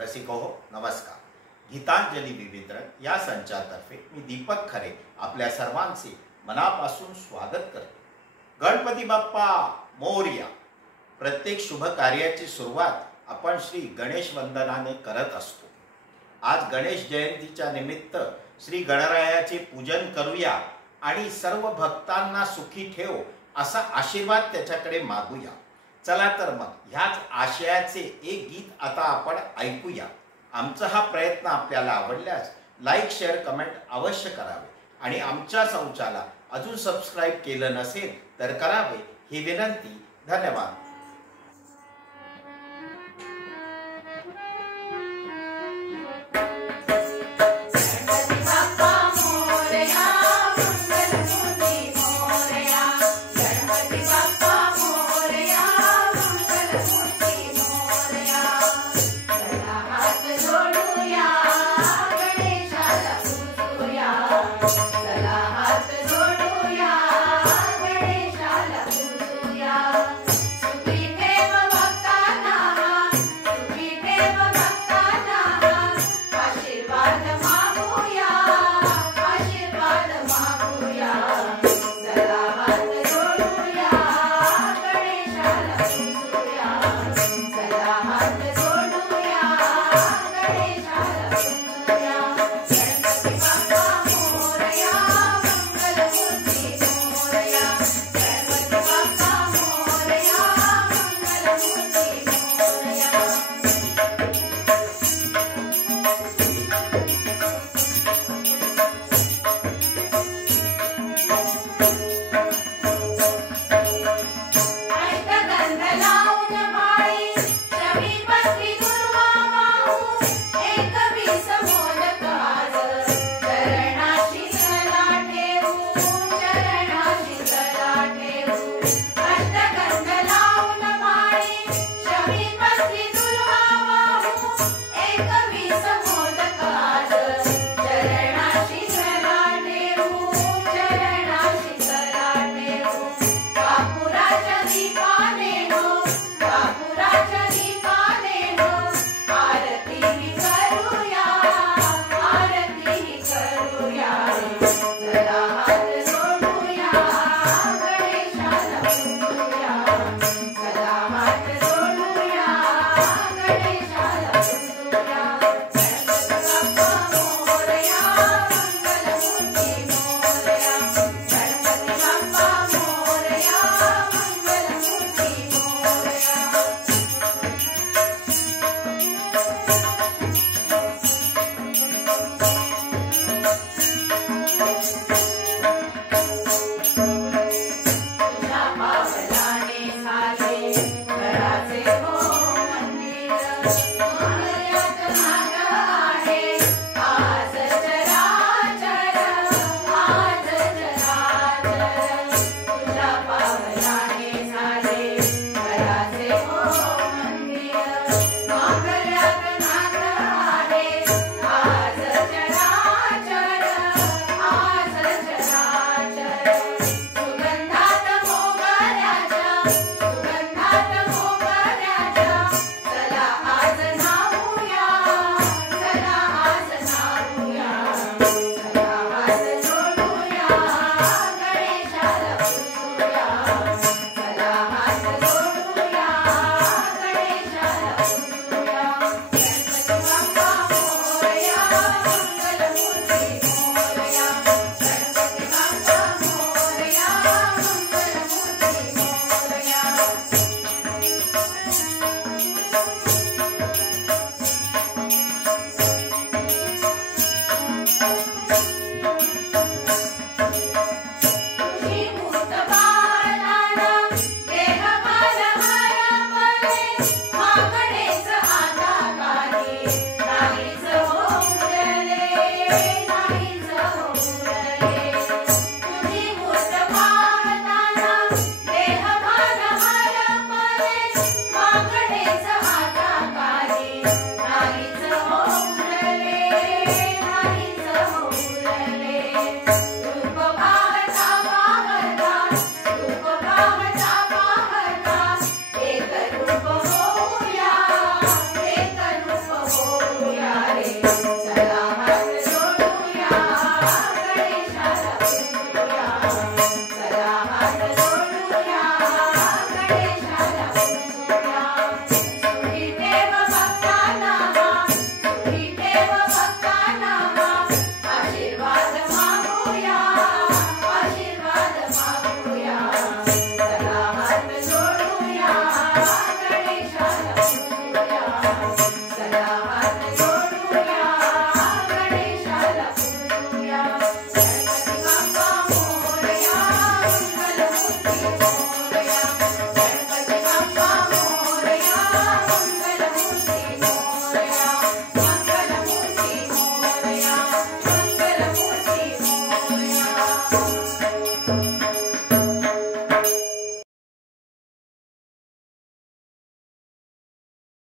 रसिको हो नमस्कार. गीतांजली विविधरण या संचातर्फे मी दीपक खरे आपल्या सर्वांचे मनापासून स्वागत करतो. गणपती बाप्पा मोरया. प्रत्येक शुभ कार्याची सुरुवात आपण श्री गणेश वंदनाने करत असतो. आज गणेश जयंतीच्या निमित्त श्री गणरायाचे पूजन करूया आणि सर्व भक्तांना सुखी ठेव असा आशीर्वाद त्याच्याकडे मागूया. चला तर मग ह्याच आशयाचे एक गीत आता आपण ऐकूया. आमचा हा प्रयत्न आपल्याला आवडल्यास लाईक शेअर कमेंट अवश्य करावे आणि आमच्या संचाला अजून सबस्क्राईब केलं नसेल तर करावे ही विनंती. धन्यवाद.